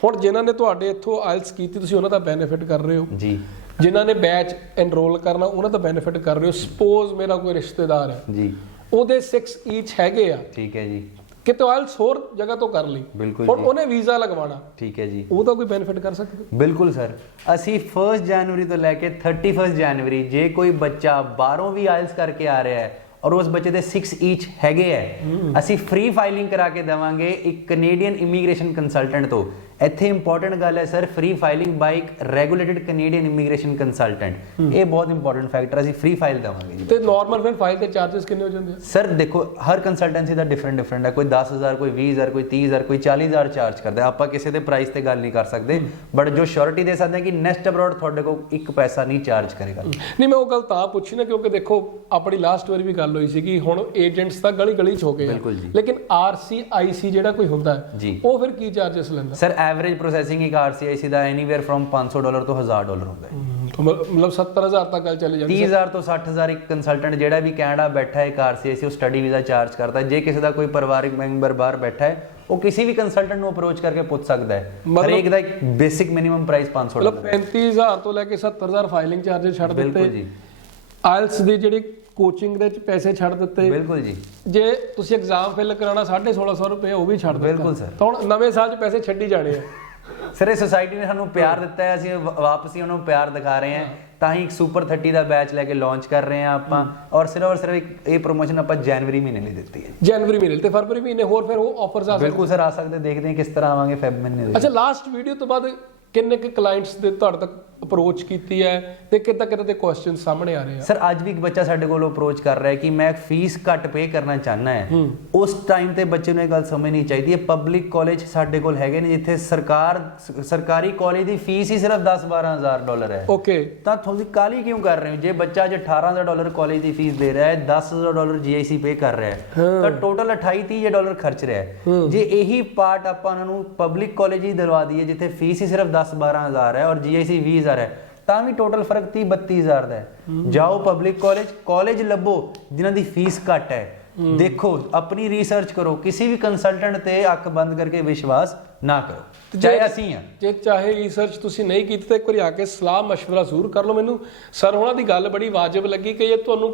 ਹੁਣ ਜਿਨ੍ਹਾਂ ਨੇ ਤੁਹਾਡੇ ਇੱਥੋਂ ਆਇਲਸ ਕੀਤੀ ਤੁਸੀਂ ਉਹਨਾਂ ਦਾ ਬੈਨੀਫਿਟ ਕਰ ਰਹੇ ਹੋ। ਜੀ। ਜਿਨ੍ਹਾਂ ਨੇ ਬੈਚ ਐਨਰੋਲ ਕਰਨਾ ਉਹਨਾਂ ਦਾ ਬੈਨੀਫਿਟ ਕਰ ਰਹੇ ਹੋ। ਸਪੋਜ਼ ਮੇਰਾ ਕੋਈ ਰਿਸ਼ਤੇਦਾਰ ਹੈ। ਜੀ। ਉਹਦੇ 6 ਈਚ ਹੈਗੇ ਆ। ਠੀਕ ਹੈ ਜੀ। ਕਿਤੇ ਆਇਲਸ ਹੋਰ ਜਗ੍ਹਾ ਤੋਂ ਕਰ ਲਈ। ਬਿਲਕੁਲ ਹੁਣ ਜੀ। ਉਹਨੇ ਵੀਜ਼ਾ ਲਗਵਾਉਣਾ। ਠੀਕ ਹੈ ਜੀ। ਉਹਦਾ ਕੋਈ ਬੈਨੀਫਿਟ ਕਰ ਸਕਦੇ? ਬਿਲਕੁਲ ਸਰ। ਅਸੀਂ 1 ਜਨਵਰੀ ਤੋਂ ਲੈ ਕੇ 31 ਜਨਵਰੀ ਜੇ ਕੋਈ ਬੱਚਾ ਬਾਹਰੋਂ ਵੀ ਆਇਲਸ ਕਰਕੇ ਆ ਰਿਹਾ ਹੈ ਔਰ ਉਸ ਬੱਚੇ ਦੇ 6 ਈਚ ਹੈਗੇ ਹੈ ਅਸੀਂ ਫ੍ਰੀ ਫਾਈਲਿੰਗ ਕਰਾ ਕੇ ਦੇਵਾਂਗੇ ਇੱਕ ਕੈਨੇਡੀਅਨ ਇਮੀਗ੍ਰੇਸ਼ਨ ਕੰਸਲਟੈਂਟ ਤੋਂ। ਇੱਥੇ ਇੰਪੋਰਟੈਂਟ ਗੱਲ ਹੈ sir free filing by regulated Canadian immigration consultant ਇਹ ਬਹੁਤ ਇੰਪੋਰਟੈਂਟ ਫੈਕਟਰ ਅਸੀਂ ਫ੍ਰੀ ਫਾਈਲ ਦਵਾਂਗੇ ਜੀ। ਤੇ ਨਾਰਮਲ ਫਿਰ ਫਾਈਲ ਦੇ ਚਾਰजेस ਕਿੰਨੇ ਹੋ ਜਾਂਦੇ ਸਰ ਦੇਖੋ ਹਰ ਕੰਸਲਟੈਂਸੀ ਦਾ ਡਿਫਰੈਂਟ ਡਿਫਰੈਂਟ ਹੈ। ਕੋਈ 10000 ਕੋਈ 20000 ਕੋਈ 30000 ਕੋਈ 40000 ਚਾਰਜ ਕਰਦਾ ਆਪਾਂ ਕਿਸੇ ਦੇ ਪ੍ਰਾਈਸ ਤੇ ਗੱਲ ਨਹੀਂ ਕਰ ਸਕਦੇ ਬਟ ਜੋ ਸ਼ੋਰਿਟੀ ਦੇ ਸਕਦੇ ਕਿ ਨੈਸਟ ਅਬਰੋਡ ਤੁਹਾਡੇ ਕੋਲ ਇੱਕ ਪੈਸਾ ਨਹੀਂ ਚਾਰਜ ਕਰੇਗਾ। ਨਹੀਂ ਮੈਂ ਉਹ ਗੱਲ ਤਾਂ ਪੁੱਛੀ ਨਾ ਕਿਉਂਕਿ ਦੇਖੋ ਆਪਣੀ ਲਾਸਟ ਵਾਰੀ ਵੀ ਗੱਲ ਹੋਈ ਸੀ ਕਿ ਹੁਣ ਏਜੰਟਸ ਤਾਂ ਗਲੀ ਗਲੀ ਚ ਹੋ ਗਏ ਲੇਕਿਨ ਆਰਸੀਆਈਸੀ ਜਿਹੜਾ ਕੋਈ ਹੁੰਦਾ ਉਹ ਫਿਰ ਕੀ ਚਾਰजेस ਲੈਂਦਾ? ਸਰ ਐਵਰੇਜ ਪ੍ਰੋਸੈਸਿੰਗ ਇੱਕ ਆਰਸੀਆਈਸੀ ਦਾ ਐਨੀਵੇਅਰ ਫਰਮ 500 ਡਾਲਰ ਤੋਂ 1000 ਡਾਲਰ ਹੁੰਦਾ ਹੈ। ਮਤਲਬ 70000 ਤੱਕ ਗੱਲ ਚੱਲੀ ਜਾਂਦੀ 30000 ਤੋਂ 60000 ਇੱਕ ਕੰਸਲਟੈਂਟ ਜਿਹੜਾ ਵੀ ਕੈਨੇਡਾ ਬੈਠਾ ਹੈ ਇੱਕ ਆਰਸੀਆਈਸੀ ਉਹ ਸਟੱਡੀ ਵੀਜ਼ਾ ਚਾਰਜ ਕਰਦਾ ਜੇ ਕਿਸੇ ਦਾ ਕੋਈ ਪਰਿਵਾਰਕ ਮੈਂਬਰ ਬਾਹਰ ਬੈਠਾ ਹੈ ਉਹ ਕਿਸੇ ਵੀ ਕੰਸਲਟੈਂਟ ਨੂੰ ਅਪਰੋਚ ਕਰਕੇ ਪੁੱਛ ਸਕਦਾ ਹੈ। ਮਤਲਬ- ਹਰੇਕ ਦਾ ਇੱਕ ਬੇਸਿਕ ਮਿਨੀਮਮ ਪ੍ਰਾਈਸ 500 ਮਤਲਬ ਡਾਲਰ ਹੈ 35000 ਤੋਂ ਲੈ ਕੇ 70000 ਫਾਈਲਿੰਗ ਚਾਰजेस ਛੱਡ ਬਿਲਕੁਲ ਦਿੱਤੇ। ਜੀ। ਆਇਲਸ ਦੀ ਜਿਹੜੀ ਕੋਚਿੰਗ ਦੇ ਵਿੱਚ ਪੈਸੇ ਛੱਡ ਦਿੱਤੇ। ਬਿਲਕੁਲ ਜੀ। ਜੇ ਤੁਸੀਂ ਐਗਜ਼ਾਮ ਫਿਲ ਕਰਾਉਣਾ 1650 ਰੁਪਏ ਉਹ ਵੀ ਛੱਡ ਦਿੱਤਾ। ਬਿਲਕੁਲ sir। ਤਾਂ ਹੁਣ ਨਵੇਂ ਸਾਲ 'ਚ ਪੈਸੇ ਛੱਡੀ ਜਾਣੇ ਆ। ਸਰ ਇਹ ਸੋਸਾਇਟੀ ਨੇ ਸਾਨੂੰ ਪਿਆਰ ਦਿੱਤਾ ਹੈ ਅਸੀਂ ਵਾਪਸ ਹੀ ਉਹਨਾਂ ਨੂੰ ਪਿਆਰ ਦਿਖਾ ਰਹੇ ਹਾਂ। ਤਾਂ ਹੀ ਇੱਕ ਸੁਪਰ 30 ਦਾ ਬੈਚ ਲੈ ਕੇ ਲਾਂਚ ਕਰ ਰਹੇ ਹਾਂ ਆਪਾਂ। ਔਰ ਸਿਰਫ ਔਰ ਸਿਰਫ ਇਹ ਪ੍ਰੋਮੋਸ਼ਨ ਆਪਾਂ ਜਨਵਰੀ ਮਹੀਨੇ ਲਈ ਦਿੱਤੀ ਹੈ। ਜਨਵਰੀ ਮਹੀਨੇ ਤੇ ਫਰਵਰੀ ਮਹੀਨੇ ਹੋਰ ਫਿਰ ਉਹ ਆਫਰਸ ਆ ਸਕਦੇ। ਬਿਲਕੁਲ ਸਰ ਆ ਸਕਦੇ ਦੇਖਦੇ ਹਾਂ ਕਿਸ ਤਰ੍ਹਾਂ ਆਵਾਂਗੇ ਫੈਬ ਮਹੀਨੇ ਦੇ ਅੱਛਾ ਲਾਸਟ ਵੀਡੀਓ ਤੋਂ ਬਾਅਦ ਕਿੰਨੇ ਕੁ ਕਲਾਇੰਟਸ ਦੇ ਤੁਹਾਡੇ ਤੱਕ ਅਪਰੋਚ ਕੀਤੀ ਹੈ ਤੇ ਕਿੱਦਾਂ ਕਿੱਦਾਂ ਦੇ ਕੁਐਸਚਨ ਸਾਹਮਣੇ ਆ ਰਹੇ ਆ। ਸਰ ਅੱਜ ਵੀ ਇੱਕ ਬੱਚਾ ਸਾਡੇ ਕੋਲ ਅਪਰੋਚ ਕਰ ਰਿਹਾ ਹੈ ਕਿ ਮੈਂ ਫੀਸ ਘੱਟ ਪੇ ਕਰਨਾ ਚਾਹਨਾ ਹੈ। ਉਸ ਟਾਈਮ ਤੇ ਬੱਚੇ ਨੂੰ ਇਹ ਗੱਲ ਸਮਝਣੀ ਚਾਹੀਦੀ ਹੈ ਪਬਲਿਕ ਕਾਲਜ ਸਾਡੇ ਕੋਲ ਹੈਗੇ ਨੇ ਜਿੱਥੇ ਸਰਕਾਰ ਸਰਕਾਰੀ ਕਾਲਜ ਦੀ ਫੀਸ ਹੀ ਸਿਰਫ 10 12000 ਡਾਲਰ ਹੈ। ਓਕੇ ਤਾਂ ਤੁਸੀਂ ਕਾਲੀ ਕਿਉਂ ਕਰ ਰਹੇ ਹੋ? ਜੇ ਬੱਚਾ ਅੱਜ 18000 ਡਾਲਰ ਕਾਲਜ ਦੀ ਫੀਸ ਦੇ ਰਿਹਾ ਹੈ 10000 ਡਾਲਰ ਜੀਆਈਸੀ ਪੇ ਕਰ ਰਿਹਾ ਹੈ ਤਾਂ ਟੋਟਲ 28 30000 ਡਾਲਰ ਖਰਚ ਰਿਹਾ ਹੈ। ਜੇ ਇਹੀ ਪਾਰਟ ਆਪਾਂ ਉਹਨਾਂ ਨੂੰ ਪਬਲਿਕ ਕਾਲਜ ਹੀ ਦਿਲਵਾ ਦਈਏ ਜਿੱਥੇ ਫੀਸ ਹੀ ਸਿਰਫ 10 12000 ਹੈ ਔਰ ਜੀਆਈਸੀ 20000 ਹੈ ਤਾਂ ਵੀ ਟੋਟਲ ਫਰਕ 30 32000 ਦਾ ਹੈ ਜਾਓ ਪਬਲਿਕ ਕਾਲਜ ਕਾਲਜ ਲੱਭੋ ਜਿਨ੍ਹਾਂ ਦੀ ਫੀਸ ਘੱਟ ਹੈ ਦੇਖੋ ਆਪਣੀ ਰਿਸਰਚ ਕਰੋ ਕਿਸੇ ਵੀ ਕੰਸਲਟੈਂਟ ਤੇ ਅੱਖ ਬੰਦ ਕਰਕੇ ਵਿਸ਼ਵਾਸ ਨਾ ਕਰੋ ਚਾਹੇ ਅਸੀਂ ਆ ਜੇ ਚਾਹੇ ਰਿਸਰਚ ਤੁਸੀਂ ਨਹੀਂ ਕੀਤੀ ਤਾਂ ਇੱਕ ਵਾਰੀ ਆ ਕੇ ਸਲਾਹ مشورہ ਜ਼ਰੂਰ ਕਰ ਲਓ ਮੈਨੂੰ ਸਰ ਉਹਨਾਂ ਦੀ ਗੱਲ ਬੜੀ ਵਾਜਬ ਲੱਗੀ ਕਿ ਜੇ ਤੁਹਾਨੂੰ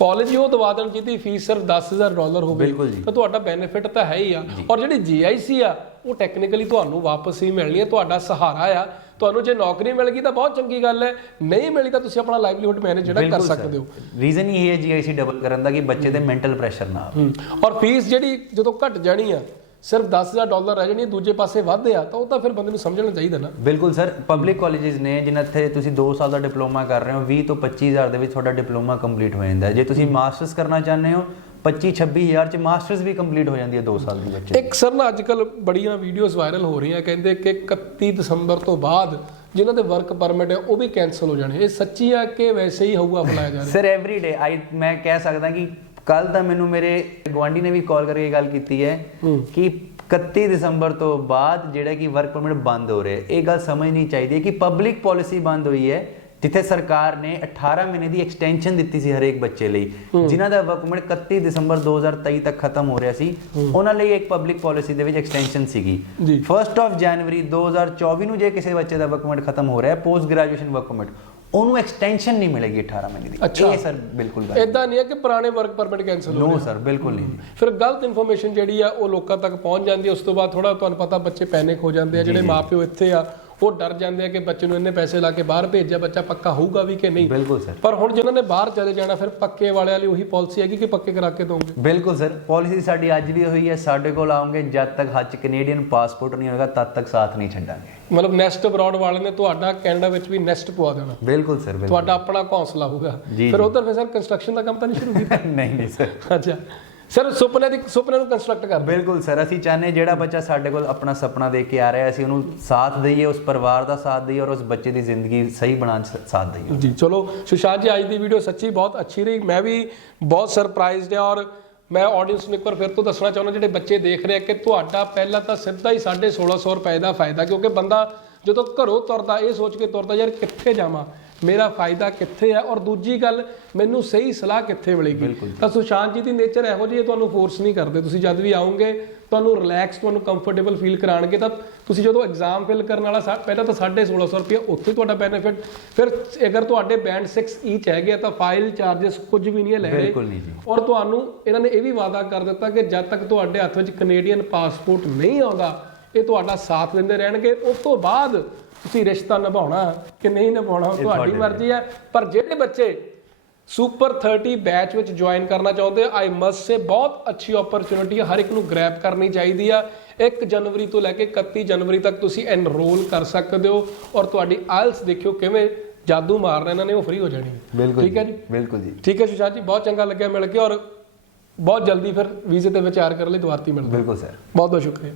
ਕਾਲਜ ਹੀ ਉਹ ਦਵਾ ਦੇਣ ਜਿਹਦੀ ਫੀਸ ਸਿਰਫ 10000 ਡਾਲਰ ਹੋਵੇ ਬਿਲਕੁਲ ਜੀ। ਤਾਂ ਤੁਹਾਡਾ ਬੈਨੀਫਿਟ ਤਾਂ ਹੈ ਹੀ ਆ ਔਰ ਜਿਹੜੀ ਜੀਆਈਸੀ ਆ ਉਹ ਟੈਕਨੀਕਲੀ ਤੁਹਾਨੂੰ ਵਾਪਸ ਹੀ ਮਿਲਣੀ ਹੈ ਤੁਹਾਡਾ ਸਹਾਰਾ ਆ ਤੁਹਾਨੂੰ ਜੇ ਨੌਕਰੀ ਮਿਲ ਗਈ ਤਾਂ ਬਹੁਤ ਚੰਗੀ ਗੱਲ ਹੈ। ਨਹੀਂ ਮਿਲੀ ਤਾਂ ਤੁਸੀਂ ਆਪਣਾ ਲਾਈਵਲੀਹੁਡ ਮੈਨੇਜ ਜਿਹੜਾ ਕਰ ਸਕਦੇ ਹੋ। ਰੀਜ਼ਨ ਹੀ ਇਹ ਹੈ ਜੀਆਈਸੀ ਡਬਲ ਕਰਨ ਦਾ ਕਿ ਬੱਚੇ ਤੇ ਮੈਂਟਲ ਪ੍ਰੈਸ਼ਰ ਨਾ ਆਵੇ ਔਰ ਫੀਸ ਜਿਹੜੀ ਜਦੋਂ ਘਟ ਜਾਣੀ ਆ ਸਿਰਫ 10000 ਡਾਲਰ ਰਹਿ ਜਾਣੀ ਦੂਜੇ ਪਾਸੇ ਵੱਧ ਆ ਤਾਂ ਉਹ ਤਾਂ ਫਿਰ ਬੰਦੇ ਨੂੰ ਸਮਝਣਾ ਚਾਹੀਦਾ ਨਾ। ਬਿਲਕੁਲ ਸਰ ਪਬਲਿਕ ਕਾਲਜਸ ਨੇ ਜਿਨ੍ਹਾਂ ਇੱਥੇ ਤੁਸੀਂ 2 ਸਾਲ ਦਾ ਡਿਪਲੋਮਾ ਕਰ ਰਹੇ ਹੋ 20 ਤੋਂ 25000 ਦੇ ਵਿੱਚ ਤੁਹਾਡਾ ਡਿਪਲੋਮਾ ਕੰਪਲੀਟ ਹੋ ਜਾਂਦਾ ਜੇ ਤੁਸੀਂ ਮਾਸਟਰਸ ਕਰਨਾ ਚਾਹੁੰਦੇ ਹੋ 25 26000 ਚ ਮਾਸਟਰਸ ਵੀ ਕੰਪਲੀਟ ਹੋ ਜਾਂਦੀ ਹੈ 2 ਸਾਲ ਦੀ ਬੱਚੇ ਇੱਕ ਸਰ ਨਾ ਅੱਜਕੱਲ ਬੜੀਆਂ ਵੀਡੀਓਜ਼ ਵਾਇਰਲ ਹੋ ਰਹੀਆਂ ਕਹਿੰਦੇ ਕਿ 31 ਦਸੰਬਰ ਤੋਂ ਬਾਅਦ ਜਿਨ੍ਹਾਂ ਦੇ ਵਰਕ ਪਰਮਿਟ ਹੈ ਉਹ ਵੀ ਕੈਨਸਲ ਹੋ ਜਾਣੇ। ਇਹ ਸੱਚੀ ਆ ਕਿ ਵੈਸੇ ਹੀ ਹਊਆ ਬੁਲਾਇਆ ਜਾ ਰਿਹਾ? ਸਰ ਐਵਰੀ ਡੇ ਆਈ ਮੈਂ ਕਹਿ ਸਕਦਾ ਕਿ ਕੱਲ ਤਾਂ ਮੈਨੂੰ ਮੇਰੇ ਗਵਾਂਢੀ ਨੇ ਵੀ ਕਾਲ ਕਰਕੇ ਗੱਲ ਕੀਤੀ ਹੈ ਕਿ 31 ਦਸੰਬਰ ਤੋਂ ਬਾਅਦ ਜਿਹੜਾ ਕਿ ਵਰਕ ਪਰਮਿਟ ਬੰਦ ਹੋ ਰਿਹਾ ਹੈ ਇਹ ਗੱਲ ਸਮਝਣੀ ਚਾਹੀਦੀ ਹੈ ਕਿ ਪਬਲਿਕ ਪਾਲਿਸੀ ਬੰਦ ਹੋਈ ਹੈ ਜਿੱਥੇ ਸਰਕਾਰ ਨੇ 18 ਮਹੀਨੇ ਦੀ ਐਕਸਟੈਂਸ਼ਨ ਦਿੱਤੀ ਸੀ ਹਰੇਕ ਬੱਚੇ ਲਈ। ਜਿਨ੍ਹਾਂ ਦਾ ਵਰਕ ਪਰਮਿਟ 31 ਦਸੰਬਰ 2023 ਤੱਕ ਖਤਮ ਹੋ ਰਿਹਾ ਸੀ ਉਹਨਾਂ ਲਈ ਇੱਕ ਪਬਲਿਕ ਪਾਲਿਸੀ ਦੇ ਵਿੱਚ ਐਕਸਟੈਂਸ਼ਨ ਸੀਗੀ। ਜੀ। 1st ਆਫ ਜਨਵਰੀ 2024 ਨੂੰ ਜੇ ਕਿਸੇ ਬੱਚੇ ਦਾ ਵਰਕ ਪਰਮਿਟ ਖਤਮ ਹੋ ਰਿਹਾ ਹੈ ਪੋਸਟ ਗ੍ਰੈਜੂਏਸ਼ਨ ਵਰਕ ਪਰਮਿਟ ਉਹਨੂੰ ਐਕਸਟੈਂਸ਼ਨ ਨਹੀਂ ਮਿਲੇਗੀ 18 ਮਹੀਨੇ ਦੀ। ਇਹ ਸਰ ਬਿਲਕੁਲ ਗੱਲ ਇਦਾਂ ਨਹੀਂ ਹੈ ਕਿ ਪੁਰਾਣੇ ਵਰਕ ਪਰਮਿਟ ਕੈਨਸਲ ਹੋ ਨੋ ਸਰ ਬਿਲਕੁਲ ਨਹੀਂ। ਫਿਰ ਗਲਤ ਇਨਫੋਰਮੇਸ਼ਨ ਜਿਹੜੀ ਆ ਉਹ ਲੋਕਾਂ ਤੱਕ ਪਹੁੰਚ ਜਾਂਦੀ ਹੈ ਉਸ ਤੋਂ ਬਾਅਦ ਥੋੜਾ ਤੁਹਾਨੂੰ ਪਤਾ ਬੱਚੇ ਪੈਨਿਕ ਹੋ ਜਾਂਦੇ ਆ ਜਿਹੜੇ ਮਾਪਿਓ ਇੱਥੇ ਆ ਉਹ ਡਰ ਜਾਂਦੇ ਆ ਕਿ ਬੱਚੇ ਨੂੰ ਇੰਨੇ ਪੈਸੇ ਲਾ ਕੇ ਬਾਹਰ ਭੇਜਿਆ ਬੱਚਾ ਪੱਕਾ ਹੋਊਗਾ ਵੀ ਕਿ ਨਹੀਂ? ਬਿਲਕੁਲ ਸਰ। ਪਰ ਹੁਣ ਜਿਨ੍ਹਾਂ ਨੇ ਬਾਹਰ ਚਲੇ ਜਾਣਾ ਫਿਰ ਪੱਕੇ ਵਾਲਿਆਂ ਲਈ ਉਹੀ ਪਾਲਿਸੀ ਹੈਗੀ ਕਿ ਪੱਕੇ ਕਰਾ ਕੇ ਦੋਗੇ ਬਿਲਕੁਲ ਸਰ ਪਾਲਿਸੀ ਸਾਡੀ ਅੱਜ ਵੀ ਹੋਈ ਹੈ ਸਾਡੇ ਕੋਲ ਆਉਂਗੇ ਜਦ ਤੱਕ ਹੱਥ ਕੈਨੇਡੀਅਨ ਪਾਸਪੋਰਟ ਨਹੀਂ ਹੋਏਗਾ ਤਦ ਤੱਕ ਸਾਥ ਨਹੀਂ ਛੱਡਾਂਗੇ। ਮਤਲਬ ਨੈਸਟ ਅਬਰਾਡ ਵਾਲੇ ਨੇ ਤੁਹਾਡਾ ਕੈਨੇਡਾ ਵਿੱਚ ਵੀ ਨੈਸਟ ਪਵਾ ਦੇਣਾ। ਬਿਲਕੁਲ ਸਰ ਬਿਲਕੁਲ। ਤੁਹਾਡਾ ਆਪਣਾ ਘੌਂਸਲਾ ਹੋਊਗਾ। ਫਿਰ ਉਧਰ ਫਿਰ ਸਰ ਕੰਸਟਰਕਸ਼ਨ ਦਾ ਕੰਮ ਤਾਂ ਨਹੀਂ ਸ਼ੁਰੂ ਕੀਤਾ? [laughs] ਨਹੀਂ ਨਹੀਂ ਸਰ। ਅੱਛਾ। ਸਰ ਸੁਪਨੇ ਦੀ ਸੁਪਨੇ ਨੂੰ ਕੰਸਟਰਕਟ ਕਰ ਬਿਲਕੁਲ ਸਰ ਅਸੀਂ ਚਾਹੁੰਦੇ ਜਿਹੜਾ ਬੱਚਾ ਸਾਡੇ ਕੋਲ ਆਪਣਾ ਸੁਪਨਾ ਦੇਖ ਕੇ ਆ ਰਿਹਾ ਅਸੀਂ ਉਹਨੂੰ ਸਾਥ ਦਈਏ ਉਸ ਪਰਿਵਾਰ ਦਾ ਸਾਥ ਦਈਏ ਔਰ ਉਸ ਬੱਚੇ ਦੀ ਜ਼ਿੰਦਗੀ ਸਹੀ ਬਣਾਉਣ ਸਾਥ ਦਈਏ। ਜੀ ਚਲੋ ਸੁਸ਼ਾਂਤ ਜੀ ਅੱਜ ਦੀ ਵੀਡੀਓ ਸੱਚੀ ਬਹੁਤ ਅੱਛੀ ਰਹੀ। ਮੈਂ ਵੀ ਬਹੁਤ ਸਰਪ੍ਰਾਈਜ਼ਡ ਹਾਂ ਔਰ ਮੈਂ ਆਡੀਅנס ਨੂੰ ਇੱਕ ਵਾਰ ਫਿਰ ਤੋਂ ਦੱਸਣਾ ਚਾਹੁੰਦਾ ਜਿਹੜੇ ਬੱਚੇ ਦੇਖ ਰਹੇ ਆ ਕਿ ਤੁਹਾਡਾ ਪਹਿਲਾਂ ਤਾਂ ਸਿੱਧਾ ਹੀ 1650 ਰੁਪਏ ਦਾ ਫਾਇਦਾ ਕਿਉਂਕਿ ਬੰਦਾ ਜਦੋਂ ਘਰੋਂ ਤੁਰਦਾ ਇਹ ਸੋਚ ਕੇ ਤੁਰਦਾ ਯਾਰ ਕਿੱਥੇ ਜਾਵਾਂ? ਮੇਰਾ ਫਾਇਦਾ ਕਿੱਥੇ ਹੈ ਔਰ ਦੂਜੀ ਗੱਲ ਮੈਨੂੰ ਸਹੀ ਸਲਾਹ ਕਿੱਥੇ ਮਿਲੇਗੀ? ਤਾਂ ਸੁਸ਼ਾਂਤ ਜੀ ਦੀ ਨੇਚਰ ਇਹੋ ਜਿਹੀ ਹੈ ਤੁਹਾਨੂੰ ਫੋਰਸ ਨਹੀਂ ਕਰਦੇ। ਤੁਸੀਂ ਜਦ ਵੀ ਆਓਗੇ ਤੁਹਾਨੂੰ ਰਿਲੈਕਸ ਤੁਹਾਨੂੰ ਕੰਫਰਟੇਬਲ ਫੀਲ ਕਰਾਣਗੇ ਤਾਂ ਤੁਸੀਂ ਜਦੋਂ ਐਗਜ਼ਾਮ ਫਿਲ ਕਰਨ ਵਾਲਾ ਪਹਿਲਾਂ ਤਾਂ 1650 ਰੁਪਏ ਉੱਥੇ ਤੁਹਾਡਾ ਬੈਨੀਫਿਟ ਫਿਰ ਅਗਰ ਤੁਹਾਡੇ ਬੈਂਡ 6 ਈਚ ਹੈਗੇ ਆ ਤਾਂ ਫਾਈਲ ਚਾਰजेस ਕੁਝ ਵੀ ਨਹੀਂ ਹੈ ਲੈ ਰਹੇ ਬਿਲਕੁਲ ਨਹੀਂ ਜੀ। ਔਰ ਤੁਹਾਨੂੰ ਇਹਨਾਂ ਨੇ ਇਹ ਵੀ ਵਾਅਦਾ ਕਰ ਦਿੱਤਾ ਕਿ ਜਦ ਤੱਕ ਤੁਹਾਡੇ ਹੱਥ ਵਿੱਚ ਕੈਨੇਡੀਅਨ ਪਾਸਪੋਰਟ ਨਹੀਂ ਆਉਂਦਾ ਇਹ ਤੁਹਾਡਾ ਸਾਥ ਦਿੰਦੇ ਰਹਿਣਗੇ। ਉਸ ਤੋਂ ਬਾਅਦ ਤੁਸੀਂ ਰਿਸ਼ਤਾ ਨਿਭਾਉਣਾ ਕਿ ਨਹੀਂ ਨਿਭਾਉਣਾ ਤੁਹਾਡੀ ਮਰਜ਼ੀ ਹੈ। ਪਰ ਜਿਹੜੇ ਬੱਚੇ ਸੁਪਰ 30 ਬੈਚ ਵਿੱਚ ਜੁਆਇਨ ਕਰਨਾ ਚਾਹੁੰਦੇ ਆ ਆਈ ਮਸਟ ਸੇ ਬਹੁਤ ਅੱਛੀ ਓਪਰਚ्युनिटी ਹਰ ਇੱਕ ਨੂੰ ਗ੍ਰੈਬ ਕਰਨੀ ਚਾਹੀਦੀ ਆ। 1 ਜਨਵਰੀ ਤੋਂ ਲੈ ਕੇ 31 ਜਨਵਰੀ ਤੱਕ ਤੁਸੀਂ ਐਨਰੋਲ ਕਰ ਸਕਦੇ ਹੋ ਔਰ ਤੁਹਾਡੀ ਆਇਲਸ ਦੇਖਿਓ ਕਿਵੇਂ ਜਾਦੂ ਮਾਰ ਰਹੇ ਇਹਨਾਂ ਨੇ ਉਹ ਫ੍ਰੀ ਹੋ ਜਾਣੀ। ਹੈ ਠੀਕ ਹੈ ਜੀ ਬਿਲਕੁਲ ਜੀ। ਠੀਕ ਹੈ ਸੁਸ਼ਾਦ ਜੀ ਬਹੁਤ ਚੰਗਾ ਲੱਗਿਆ ਮਿਲ ਕੇ ਔਰ ਬਹੁਤ ਜਲਦੀ ਫਿਰ ਵੀਜ਼ੇ ਤੇ ਵਿਚਾਰ ਕਰ ਲਈ ਦੁਆਰਤੀ ਮਿਲਦੇ ਬਿਲਕੁਲ ਸਰ। ਬਹੁਤ ਬਹੁਤ ਸ਼ੁਕਰੀਆ।